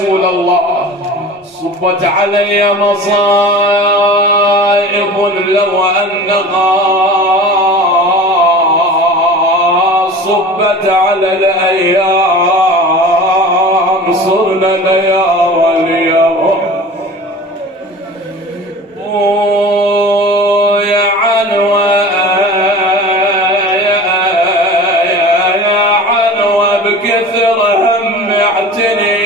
رسول الله صبت علي مصائب لو أنها صبت على الأيام صرنا ليالي يا عنوة يا عنوة بكثر هم اعتنيتك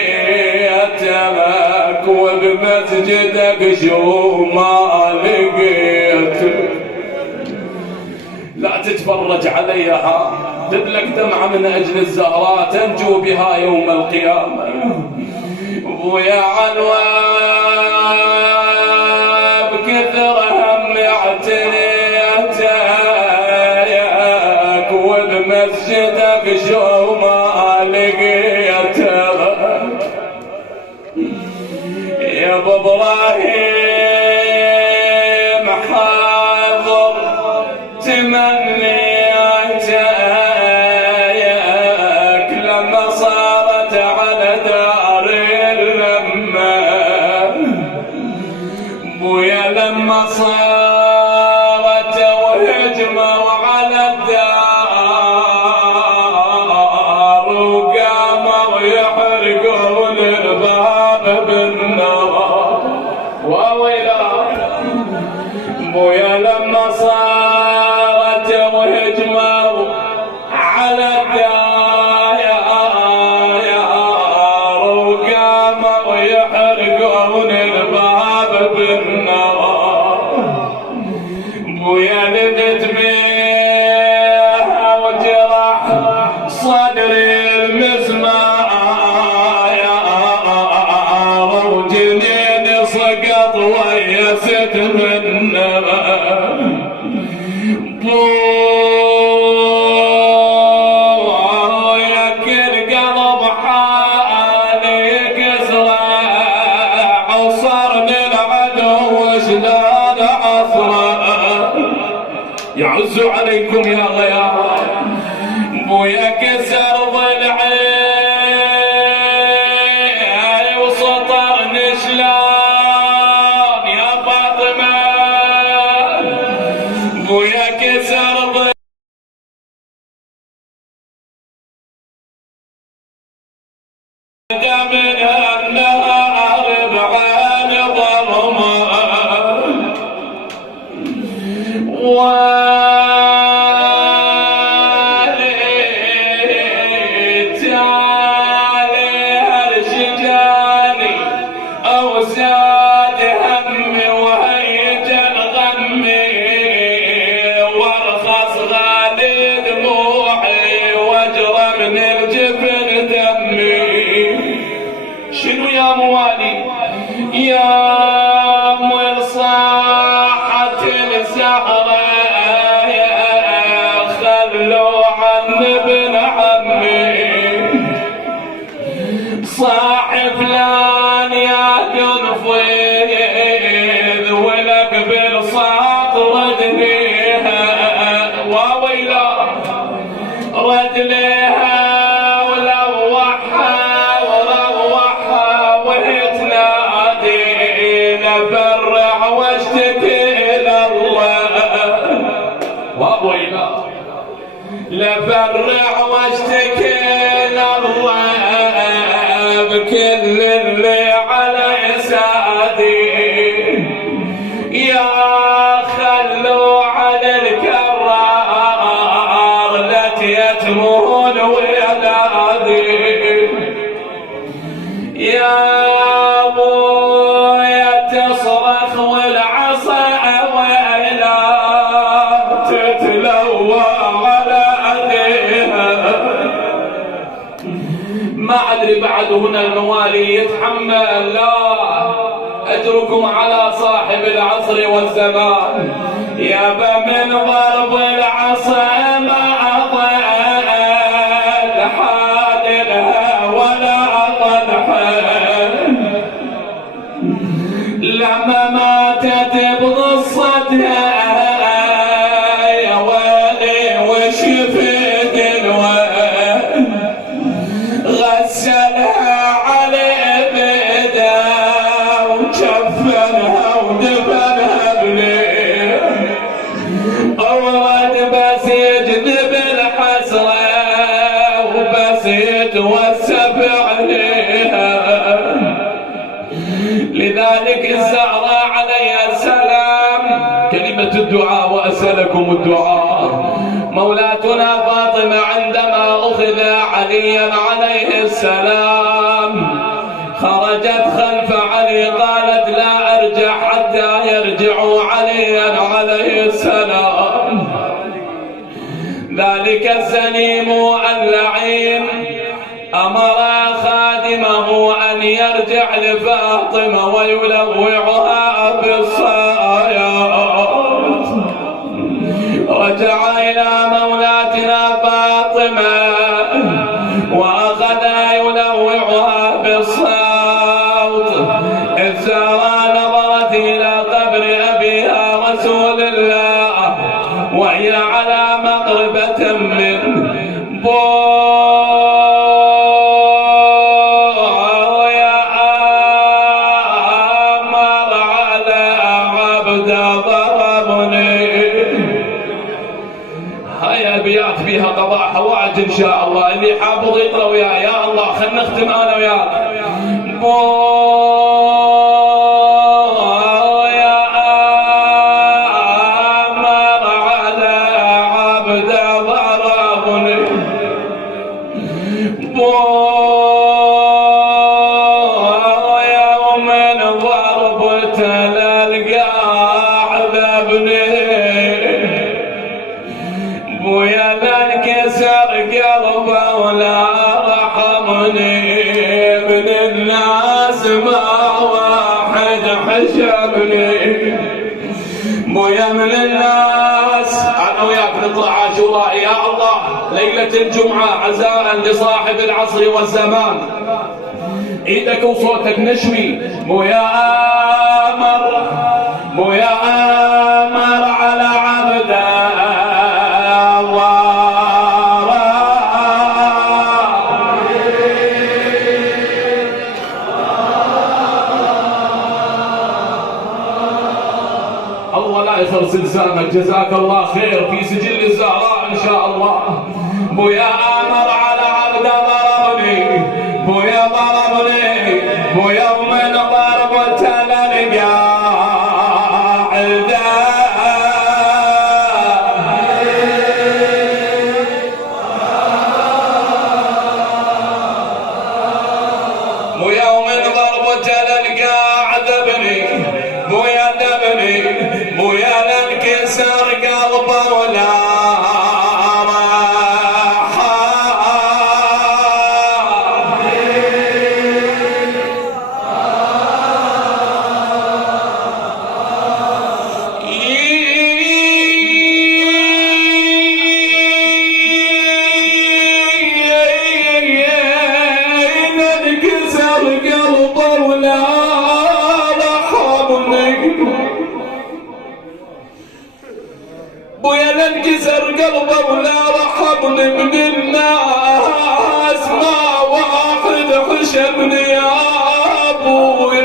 وبمسجدك شو ما لقيت لا تتفرج عليها تدلك دمعة من أجل الزهراء تنجو بها يوم القيامة ويا عنوة بكثر هم اعتنيتك وبمسجدك شو ما لقيتك يا ابو ابراهيم حاضر تمنيتك لما صارت على دار اللمه بويا لما صارت وهجموا على الدار وقاموا يحرقون الباب بالنار وويلا بويا لما صارت وهجموا على الدار وقاموا يحرقون الباب بالنار بويا لدت بيها وجرح صدري المزمار وجنيني سقط ويست منه بويا كل قلب حالي كسرع وصرني العدو وشلال عصره يعز عليكم يا غيار بويا كسر ضلعي وسطرني شلون يا فاطمه بويا كسر ضلعي من النهار بعين ظلمه وليت عليها الشجاني أو زاد همي وهيج الغمي وارخص غالي دموعي واجرى من الجبن دمي شنو يا موالي يا من صاحت الزهرة خلوا عن ابن عمي صاحب فلان يا قنفذ ولك بالصوت ردنيها وويلا رد ليها ولوحها وروحها وتنادي لفرع واشتكي لله وويلا لفرع واشتكي لله بكل اللي على سادي يا خلوا على الكرار لا يتمون ولادي يا ابويا تصرخ والعصا ويلا تتلوى على ايديها ما ادري بعد هنا الموالي يتحمل لا اتركم على صاحب العصر والزمان يابا من ضرب العصا ما اضل حالها ولا اضل حال لما ماتت بغصتها يا ويلي وشفت الويل غسلها على ابن بس يتوسف عليها. لذلك الزهراء عليها السلام كلمة الدعاء وأسألكم الدعاء. مولاتنا فاطمة عندما أخذ عليا عليه السلام خرجت خلف علي قالت لا أرجع حتى يرجع عليا عليه السلام. ذلك الزنيم اللعين أمر خادمه أن يرجع لفاطمة ويلوعها بالصايات. رجع إلى مولاتنا فاطمة وأخذ يلوعها بالصوت. الزهراء نظرت إلى قبر أبيها رسول الله وهي على مقربة من فيها قضاء حوائج ان شاء الله. اللي حافظ يقرا وياي يا الله. خلنا نختم انا وياك. يا امر على عبد ضربني يوم ضربت للقاع ذبني بويا لانكسر قلبه ولا رحمني من الناس ما واحد حشمني. بويا من الناس انا وياك نطلع عاشوراء يا الله ليلة الجمعة عزاء لصاحب العصر والزمان. ايدك وصوتك نشوي. بويا امر بويا امر على عبده يخلص لسانك. جزاك الله خير في سجل الزهراء ان شاء الله. بويا امر على عبد ضربني بويا ضربني بويا من ضربة للقاع بويا من ضربة للقاع ذبني بويا ذبني بويا لانكسر قلبه ولا بويا لانكسر قلبه ولا رحمني من الناس ما واحد حشمني يا ابوي.